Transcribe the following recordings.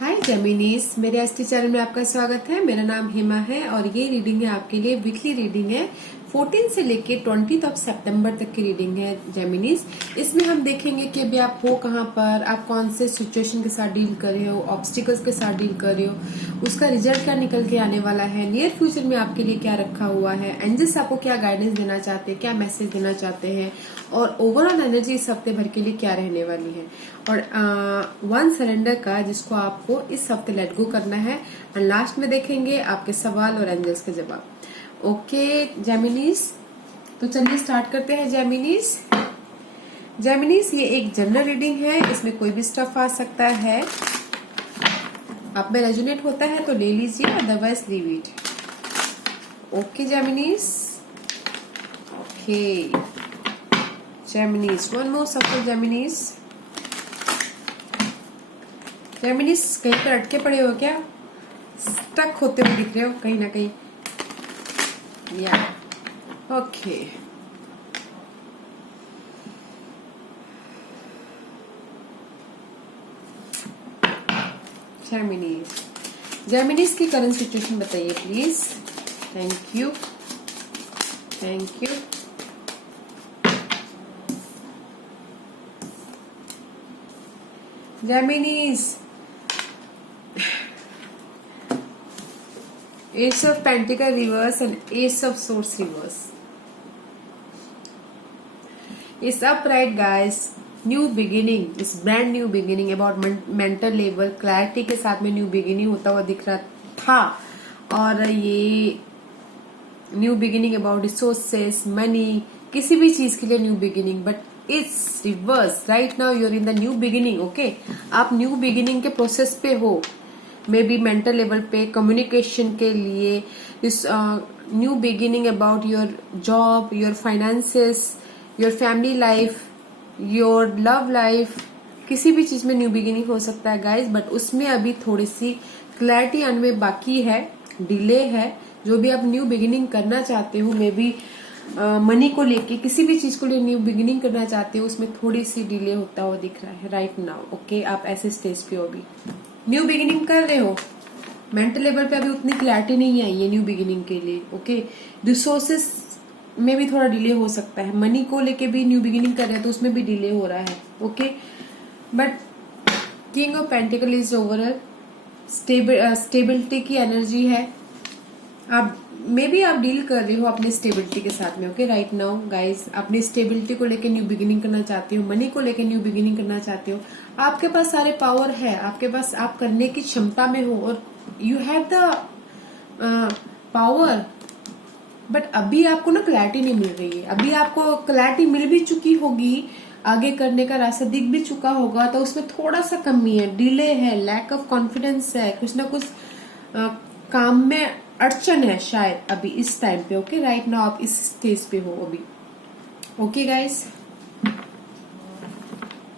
हाय जेमिनीज, मेरे ST channel में आपका स्वागत है। मेरा नाम हेमा है और ये रीडिंग है आपके लिए वीकली रीडिंग है। 14 से लेके 20 सितंबर तक की रीडिंग है जेमिनीज। इसमें हम देखेंगे कि अभी आप हो कहाँ पर, आप कौन से सिचुएशन के साथ डील कर रहे हो, ऑब्स्टिकल्स के साथ डील कर रहे हो, उसका रिजल्ट क्या निकल के आने वाला है, नियर फ्यूचर में आपके लिए क्या रखा हुआ है, एंजल्स आपको क्या गाइडेंस देना चाहते हैं, क्या मैसेज देना चाहते हैं और ओवरऑल एनर्जी इस हफ्ते भर के लिए क्या रहने वाली है। और वन सरेंडर का जिसको आपको इस हफ्ते लेट गो करना है। एंड लास्ट में देखेंगे आपके सवाल और एंजल्स के जवाब। ओके जेमिनीज, तो चलिए स्टार्ट करते हैं जेमिनीज। जेमिनीज, ये एक जनरल रीडिंग है, इसमें कोई भी स्टफ आ सकता है। आप में रेजोनेट होता है तो ले लीजिए, otherwise leave it. Okay Geminis, okay Geminis, one more सफल जेमिनीज। जेमिनीज, कहीं पर अटके पड़े हो क्या? स्टक होते हुए दिख रहे हो कहीं ना कहीं? या ओके, जेमिनीज की करंट सिचुएशन बताइए please. Thank you, thank you. Geminis, Ace of Pentacle reverse and Ace of Swords reverse. It's upright guys. New beginning, it's brand new beginning about mental level, clarity के साथ में new beginning होता हुआ दिख रहा था। और ये new beginning about resources, money, किसी भी चीज के लिए new beginning, but it's reverse. Right now you're in the new beginning, okay? आप new beginning के process पे हो। मे बी मेंटल लेवल पे कम्युनिकेशन के लिए this new beginning about your job, your finances, your family life, your love life, किसी भी चीज में न्यू बिगिनिंग हो सकता है गाइज। बट उसमें अभी थोड़ी सी क्लैरिटी आने में बाकी है, डिले है। जो भी आप न्यू बिगिनिंग करना चाहते हो, मे बी मनी को लेके, किसी भी चीज को लिए न्यू बिगिनिंग करना चाहते हो, उसमें थोड़ी सी डिले होता हुआ दिख रहा है राइट नाउ। ओके, आप ऐसे स्टेज पे हो, अभी न्यू बिगिनिंग कर रहे हो, मेंटल लेवल पे अभी उतनी क्लैरिटी नहीं आई है न्यू बिगिनिंग के लिए। ओके, रिसोर्सेस में भी थोड़ा डिले हो सकता है, मनी को लेके भी न्यू बिगिनिंग कर रहे हैं तो उसमें भी डिले हो रहा है। Okay, but king of pentacle is overall stability की एनर्जी है। आप मे बी आप डील कर रहे हो अपनी स्टेबिलिटी के साथ में। ओके राइट नाउ गाइस, अपनी स्टेबिलिटी को लेके न्यू बिगिनिंग करना चाहते हो, मनी को लेके न्यू बिगिनिंग करना चाहते हो। आपके पास सारे पावर है, आपके पास, आप करने की क्षमता में हो और you have the power. But अभी आपको ना क्लैरिटी नहीं मिल रही है। अभी आपको क्लैरिटी मिल भी चुकी होगी, आगे करने का रास्ता दिख भी चुका होगा, तो उसमें थोड़ा सा कमी है, डिले है, लैक ऑफ कॉन्फिडेंस है, कुछ ना कुछ काम में अड़चन है शायद अभी इस टाइम पे। ओके राइट नाउ आप इस स्टेज पे हो अभी। ओके गाइस,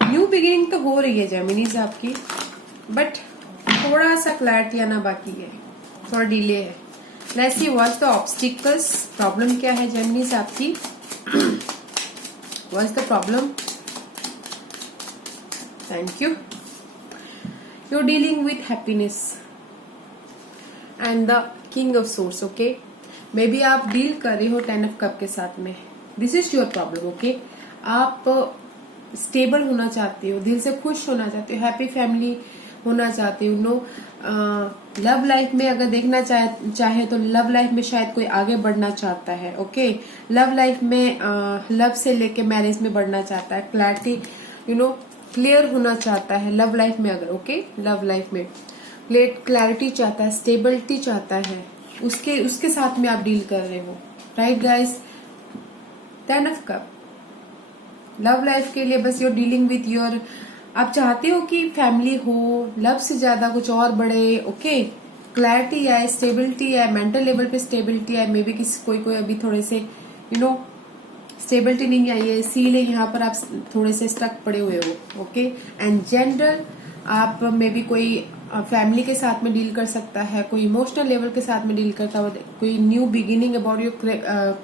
न्यू बिगिनिंग तो हो रही है जेमिनीज आपकी, बट थोड़ा सा क्लैरिटी आना बाकी है, थोड़ा डिले है। Let's see what's the obstacles, problem क्या है जेमिनीज आपकी? What's the problem? Thank you. You are dealing with happiness and the king of swords. Okay, maybe आप डील कर रहे हो 10 ऑफ कप के साथ में। This is your problem. Okay, आप स्टेबल होना चाहते हो, दिल से खुश होना चाहते हो, हैप्पी फैमिली होना चाहते हो। नो, लव लाइफ में अगर देखना चाहे तो लव लाइफ में शायद कोई आगे बढ़ना चाहता है। ओके, लव लाइफ में लव से लेके मैरिज में बढ़ना चाहता है, क्लैरिटी क्लियर होना चाहता है लव लाइफ में। अगर ओके, लव लाइफ में क्लैरिटी चाहता है, स्टेबिलिटी चाहता है, उसके साथ में आप डील कर रहे हो right guys. 10 of cup love life के लिए बस यूर डीलिंग विथ योर, आप चाहते हो कि फैमिली हो, लव से ज्यादा कुछ और बढ़े। ओके, क्लैरिटी आए, स्टेबिलिटी आए, मेंटल लेवल पे स्टेबिलिटी आए। मे बी कोई अभी थोड़े से स्टेबिलिटी नहीं आई है, इसीलिए यहाँ पर आप थोड़े से स्टक पड़े हुए हो। ओके, एंड जनरल आप मे बी कोई फैमिली के साथ में डील कर सकता है, कोई इमोशनल लेवल के साथ में डील करता हुआ, कोई new beginning about your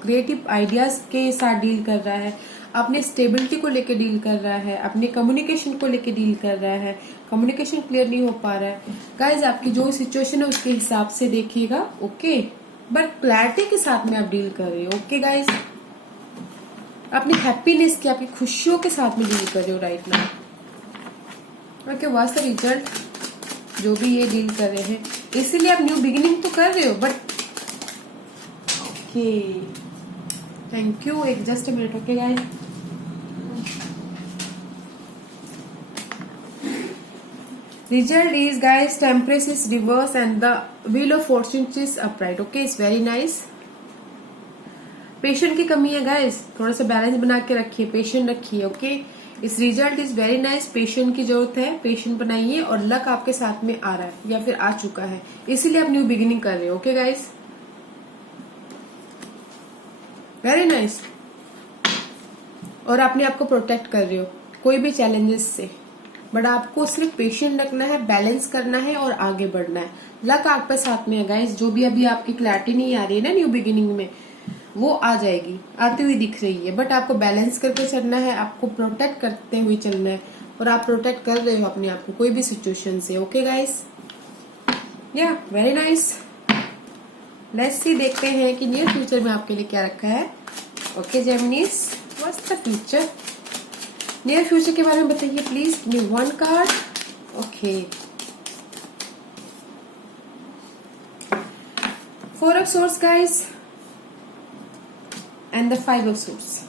creative ideas के साथ डील कर रहा है। अपने स्टेबिलिटी को लेके डील कर रहा है, अपने कम्युनिकेशन को लेके डील कर रहा है, कम्युनिकेशन क्लियर नहीं हो पा रहा है। गाइज आपकी जो सिचुएशन है उसके हिसाब से देखिएगा, ओके, बट क्लैरिटी के साथ में आप डील कर रहे हो, ओके गाइज। अपनी हैप्पीनेस की, आपकी खुशियों के साथ में डील कर रहे हो right now, okay. What's the result जो भी ये डील कर रहे हैं, इसीलिए आप न्यू बिगिनिंग तो कर रहे हो, बट ओके, थैंक यू। एक just minute, okay guys. Result is guys, Temperance is reverse and the Wheel of Fortune is upright. Okay, it's very nice. Patient की कमी है गाइस, थोड़ा सा बैलेंस बना के रखिए, पेशेंट रखिए, ओके। इस result is very nice. Patient की जरूरत है, पेशेंट बनाइए, और लक आपके साथ में आ रहा है या फिर आ चुका है, इसीलिए आप न्यू बिगिनिंग कर रहे हो, ओके गाइस, वेरी नाइस। और अपने आप को प्रोटेक्ट कर रहे हो कोई भी चैलेंजेस से, बट आपको सिर्फ पेशेंट रखना है, बैलेंस करना है और आगे बढ़ना है। लक आपके साथ में है गाइस। जो भी अभी आपकी क्लैरिटी नहीं आ रही है ना न्यू बिगिनिंग में, वो आ जाएगी, आती हुई दिख रही है, बट आपको बैलेंस करके चलना है, आपको प्रोटेक्ट करते हुए चलना है, और आप प्रोटेक्ट कर रहे हो अपने आप को कोई भी सिचुएशन से, ओके गाइस, या वेरी नाइस। लेट्स सी, देखते हैं कि नियर फ्यूचर में आपके लिए क्या रखा है, okay Geminis. What's the future, near future के बारे में बताइए please. Give me one card, okay. Four of swords guys and the five of swords.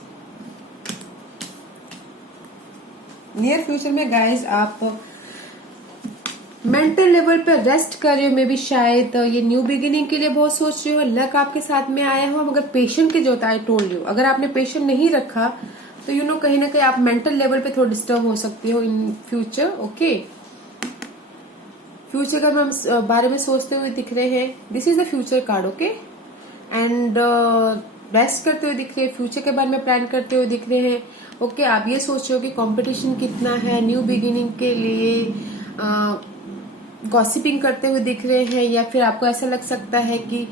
Near future में गाइस आप मेंटल लेवल पे रेस्ट कर रहे हो, मे बी शायद ये न्यू बिगिनिंग के लिए बहुत सोच रहे हो, लक आपके साथ में आया हो, मगर पेशेंट की जरूरत, आई टोल्ड यू, अगर आपने पेशेंट नहीं रखा तो यू नो कहीं ना कहीं आप मेंटल लेवल पे थोड़ा डिस्टर्ब हो सकते हो इन फ्यूचर, ओके। फ्यूचर का हम बारे में सोचते हुए दिख रहे हैं, this is the future card, okay, and rest करते हुए दिख रहे हैं, फ्यूचर के बारे में प्लान करते हुए दिख रहे हैं, ओके। आप ये सोच रहे हो कि कंपटीशन कितना है न्यू बिगिनिंग के लिए, गॉसिपिंग करते हुए दिख रहे हैं, या फिर आपको ऐसा लग सकता है कि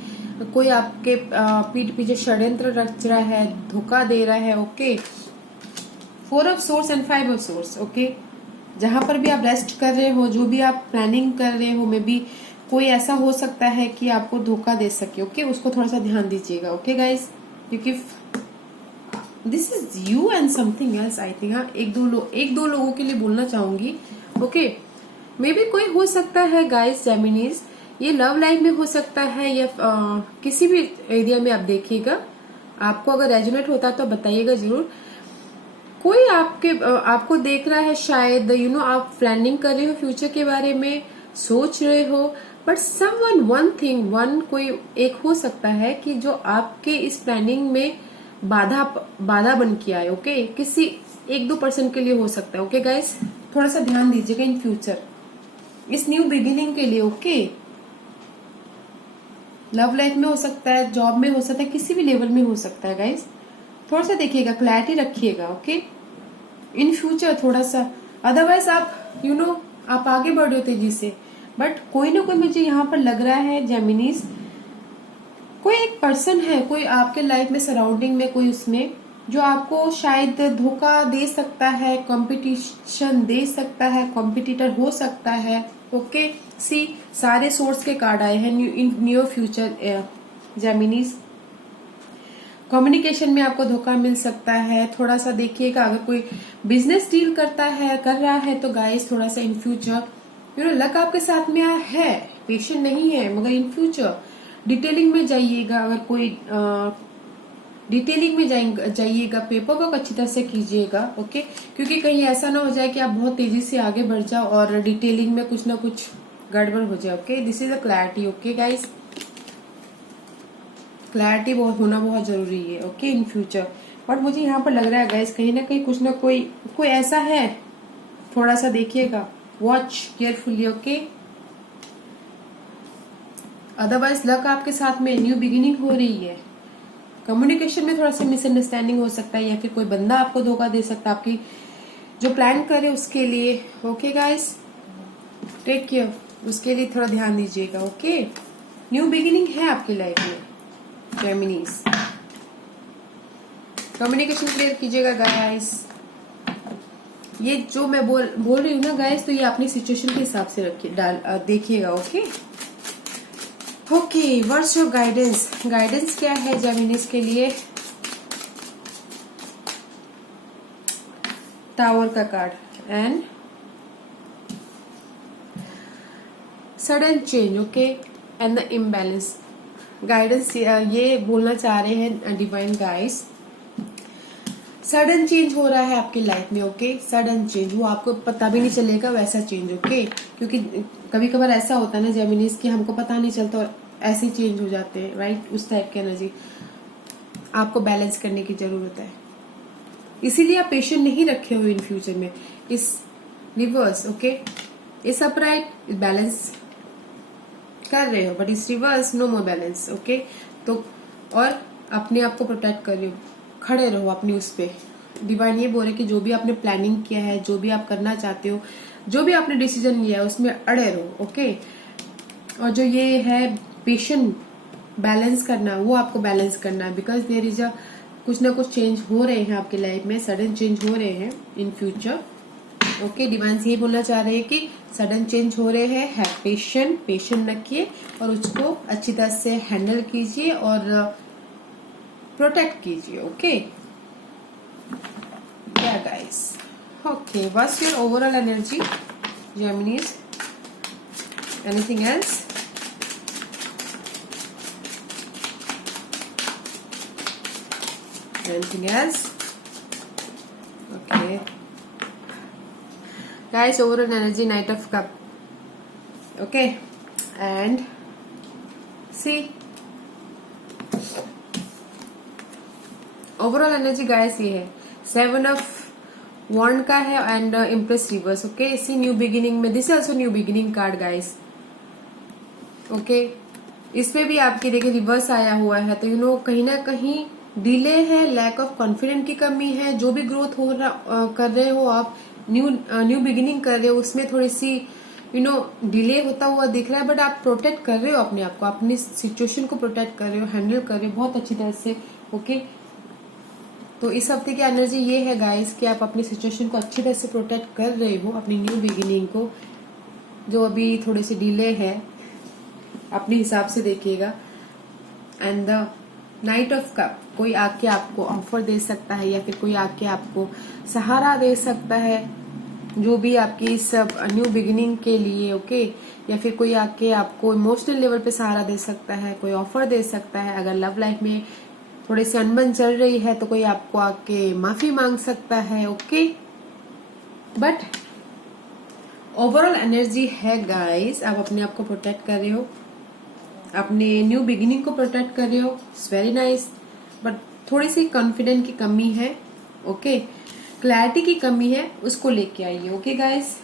कोई आपके पीठ पीछे षड्यंत्र रच रहा है, धोखा दे रहा है, okay. Four of source and five of swords, okay. जहां पर भी आप रेस्ट कर रहे हो, जो भी आप प्लानिंग कर रहे हो, मे बी कोई ऐसा हो सकता है कि आपको धोखा दे सके, ओके, उसको थोड़ा सा ध्यान दीजिएगा, ओके गाइस, क्योंकि this is you and something else, I think. हाँ, एक दो लोगों के लिए बोलना चाहूंगी, ओके। मे बी कोई हो सकता है गाइस जेमिनीज, ये लव लाइफ में हो सकता है, या किसी भी एरिया में आप देखिएगा, आपको अगर रेजोनेट होता है तो बताइएगा जरूर। कोई आपको देख रहा है, शायद यू नो आप प्लानिंग कर रहे हो, फ्यूचर के बारे में सोच रहे हो, बट समवन वन कोई एक हो सकता है कि जो आपके इस प्लानिंग में बाधा बन के आए, ओके। किसी 1-2% के लिए हो सकता है, ओके गाइस, थोड़ा सा ध्यान दीजिएगा इन फ्यूचर, इस न्यू बिगिनिंग के लिए, ओके। लव लाइफ में हो सकता है, जॉब में हो सकता है, किसी भी लेवल में हो सकता है गाइस, थोड़ा सा देखिएगा, क्लैरिटी रखिएगा, ओके, इन फ्यूचर थोड़ा सा। अदरवाइज आप यू नो आप आगे बढ़ रहे हो तेजी से, बट कोई ना कोई मुझे यहाँ पर लग रहा है जेमिनीज, कोई एक पर्सन है, कोई आपके लाइफ में सराउंडिंग में कोई उसमें, जो आपको शायद धोखा दे सकता है, कंपटीशन दे सकता है, कॉम्पिटिटर हो सकता है, ओके। सी, सारे सोर्स के कार्ड आए हैं न्यू फ्यूचर जेमिनीज। कम्युनिकेशन में आपको धोखा मिल सकता है, थोड़ा सा देखिएगा। अगर कोई बिजनेस डील कर रहा है तो गाइस थोड़ा सा in future you know luck आपके साथ में है, पेशेंट नहीं है, मगर इन फ्यूचर डिटेलिंग में जाइएगा। अगर कोई डिटेलिंग में जाइएगा, पेपर वर्क अच्छी तरह से कीजिएगा, ओके, क्योंकि कहीं ऐसा ना हो जाए कि आप बहुत तेजी से आगे बढ़ जाओ और डिटेलिंग में कुछ ना कुछ गड़बड़ हो जाए, okay. This is a clarity, okay guys, clarity होना बहुत जरूरी है, ओके, इन फ्यूचर। बट मुझे यहाँ पर लग रहा है गाइस, कहीं ना कहीं कुछ ना कोई ऐसा है, थोड़ा सा देखिएगा, watch carefully, okay. Otherwise luck आपके साथ में, न्यू बिगिनिंग हो रही है, कम्युनिकेशन में थोड़ा सा मिसअंडरस्टैंडिंग हो सकता है, या फिर कोई बंदा आपको धोखा दे सकता है आपकी जो प्लान करे उसके लिए, ओके गाइस, टेक केयर, उसके लिए थोड़ा ध्यान दीजिएगा, ओके। न्यू बिगिनिंग है आपकी लाइफ में जेमिनीज। कम्युनिकेशन क्लियर कीजिएगा गाइस। ये जो मैं बोल रही हूँ ना गाइस, तो ये अपनी सिचुएशन के हिसाब से रखिए, देखिएगा। Okay okay, what's your guidance? Guidance क्या है जेमिनीज के लिए? टावर का card and sudden change, okay, and the imbalance. Guidance ये बोलना चाह रहे हैं डिवाइन गाइस, सडन चेंज हो रहा है आपकी लाइफ में। ओके, सडन चेंज, वो आपको पता भी नहीं चलेगा वैसा चेंज। ओके, क्योंकि कभी कभार ऐसा होता है ना जेमिनीज कि हमको पता नहीं चलता और ऐसे चेंज हो जाते हैं, राइट? उस टाइप की एनर्जी आपको बैलेंस करने की जरूरत है। इसीलिए आप पेशेंट नहीं रखे हो इन फ्यूचर में। इस रिवर्स, ओके, इस अपराइट बैलेंस कर रहे हो, बट इस रिवर्स नो मोर बैलेंस। ओके, तो और अपने आप को प्रोटेक्ट कर रहे हो, खड़े रहो अपनी उस पे। डिवाइन ये बोले कि जो भी आपने प्लानिंग किया है, जो भी आप करना चाहते हो, जो भी आपने डिसीजन लिया है, उसमें अड़े रहो। ओके, और जो ये है पेशेंट बैलेंस करना, वो आपको बैलेंस करना है, बिकॉज देयर इज अ कुछ ना कुछ चेंज हो रहे हैं आपकी लाइफ में, सडन चेंज हो रहे हैं इन फ्यूचर। ओके, डिवाइन ये बोलना चाह रहे हैं कि सडन चेंज हो रहे हैं, है पेशेंट रखिए और उसको अच्छी तरह से हैंडल कीजिए और प्रोटेक्ट कीजिए। ओके या guys, okay, what's your overall energy Geminis? Anything else? Anything else? Okay. Guys, overall energy, Knight of Cup. Okay. And see. Overall energy guys ये है 7 of Wand का है and Empress reverse. Okay. See new beginning में, this is also new beginning card guys. Okay. इसमें भी आपकी देखिए reverse आया हुआ है, तो कहीं ना कहीं डिले है, लैक ऑफ कॉन्फिडेंस की कमी है। जो भी ग्रोथ कर रहे हो आप, न्यू बिगिनिंग कर रहे हो, उसमें थोड़ी सी डिले होता हुआ दिख रहा है, बट आप प्रोटेक्ट कर रहे हो अपने आप को, अपनी सिचुएशन को प्रोटेक्ट कर रहे हो, हैंडल कर रहे हो बहुत अच्छी तरह से। ओके, तो इस हफ्ते की एनर्जी ये है गाइस कि आप अपनी सिचुएशन को अच्छी तरह से प्रोटेक्ट कर रहे हो, अपनी न्यू बिगिनिंग को। जो अभी थोड़ी सी डिले है अपने हिसाब से देखिएगा। And the night of cup, कोई आके आपको ऑफर दे सकता है या फिर कोई आके आपको सहारा दे सकता है, जो भी आपकी सब न्यू बिगिनिंग के लिए। ओके, या फिर कोई आके आपको इमोशनल लेवल पे सहारा दे सकता है, कोई ऑफर दे सकता है। अगर लव लाइफ में थोड़ी सी अनबन चल रही है तो कोई आपको आके माफी मांग सकता है। ओके, बट ओवरऑल एनर्जी है गाइस, आप अपने आप को प्रोटेक्ट कर रहे हो, अपने न्यू बिगिनिंग को प्रोटेक्ट कर रहे हो, इट्स वेरी नाइस। बट थोड़ी सी कॉन्फिडेंस की कमी है। ओके, क्लैरिटी की कमी है, उसको लेके आइए। ओके गाइस,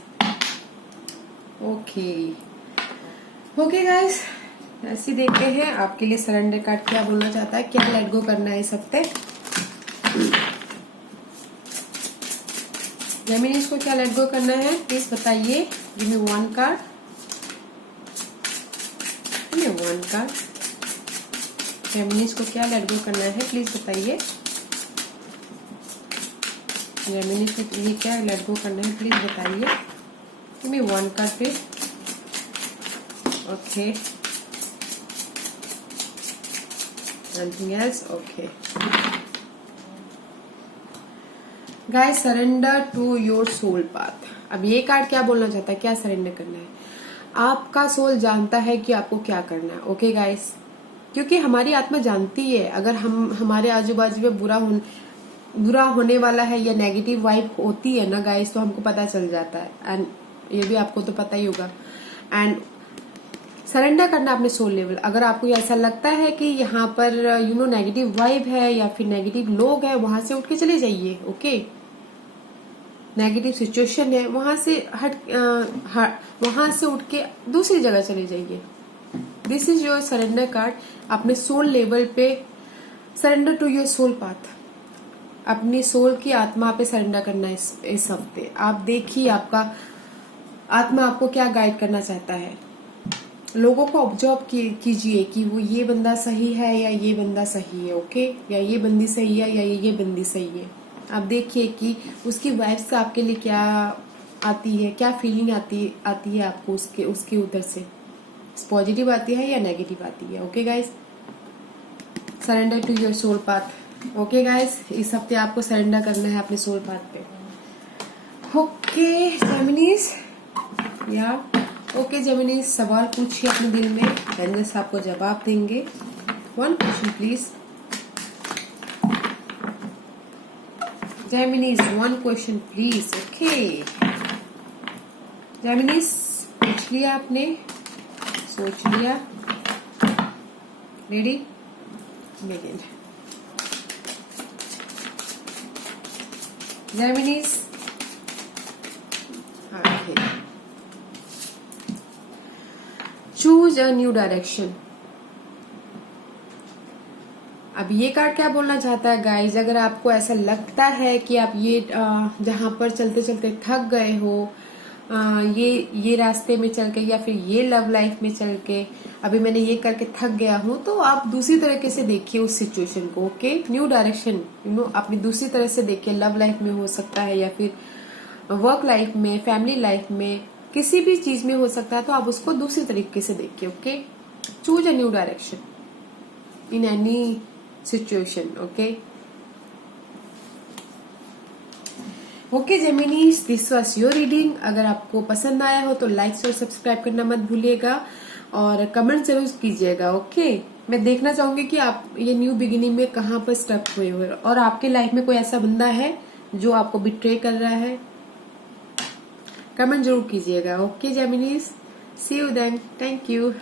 ओके गाइस, ऐसे देखते हैं आपके लिए सरेंडर कार्ड क्या बोलना चाहता है, क्या लेट गो करना है इस हफ्ते। जेमिनीज को क्या लेट गो करना है प्लीज बताइए। Give me one card, one card. Geminis को क्या लेट गो करना है प्लीज बताइए। जेमिनीज को ये क्या लेट गो करना है प्लीज बताइए। Give me one card please. Okay, anything else? Okay guys, surrender to your soul path. अब ये कार्ड क्या बोलना चाहता है, क्या सरेंडर करना है? आपका सोल जानता है कि आपको क्या करना है। ओके गाइस, क्योंकि हमारी आत्मा जानती है अगर हमारे आजू बाजू में बुरा होने वाला है या नेगेटिव वाइब होती है ना गाइस, तो हमको पता चल जाता है। एंड ये भी आपको तो पता ही होगा। एंड सरेंडर करना अपने सोल लेवल। अगर आपको ऐसा लगता है कि यहाँ पर नेगेटिव वाइब है या फिर नेगेटिव लोग है, वहां से उठ के चले जाइए। ओके, नेगेटिव सिचुएशन है, वहां से उठ के दूसरी जगह चले जाइए। This is your surrender card. अपने सोल लेवल पे surrender to your soul path, अपनी सोल की आत्मा पे सरेंडर करना है इस हफ्ते। आप देखिए आपका आत्मा आपको क्या गाइड करना चाहता है। लोगों को ऑब्जर्व कीजिए कि वो ये बंदा सही है या ये बंदा सही है, ओके, या ये बंदी सही है या ये बंदी सही है। आप देखिए कि उसकी वाइब्स आपके लिए क्या आती है, क्या फीलिंग आती है आपको उसके उधर से, पॉजिटिव आती है या नेगेटिव आती है। Okay guys, surrender to your soul path. Okay guys, इस हफ्ते आपको सरेंडर करना है अपने सोल पाथ पे। ओके जेमिनीज, या ओके जेमिनीज, सवाल पूछिए अपने दिल में, एंजल्स आपको जवाब देंगे। 1 question please Geminis, 1 question please. Okay Geminis, पूछ लिया आपने, सोच लिया, ready, begin. Geminis, choose a new direction. अब ये कार्ड क्या बोलना चाहता है गाइज, अगर आपको ऐसा लगता है कि आप ये जहां पर चलते चलते थक गए हो, ये रास्ते में चल के या फिर ये लव लाइफ में चल के अभी मैंने ये करके थक गया हूं, तो आप दूसरी तरीके से देखिए उस सिचुएशन को। ओके, न्यू डायरेक्शन, अपनी दूसरी तरह से देखिए। लव लाइफ में हो सकता है या फिर वर्क लाइफ में, फैमिली लाइफ में, किसी भी चीज में हो सकता है, तो आप उसको दूसरी तरीके से देखिए। Okay, choose a new direction in any situation. Okay Geminis, this was your reading. अगर आपको पसंद आया हो तो लाइक और सब्सक्राइब करना मत भूलिएगा और कमेंट जरूर कीजिएगा। ओके, मैं देखना चाहूंगी कि आप ये न्यू बिगिनिंग में कहाँ पर स्टक हुए हो और आपके लाइफ में कोई ऐसा बंदा है जो आपको बिट्रे कर रहा है। कमेंट जरूर कीजिएगा। Okay Geminis, see you then, thank you.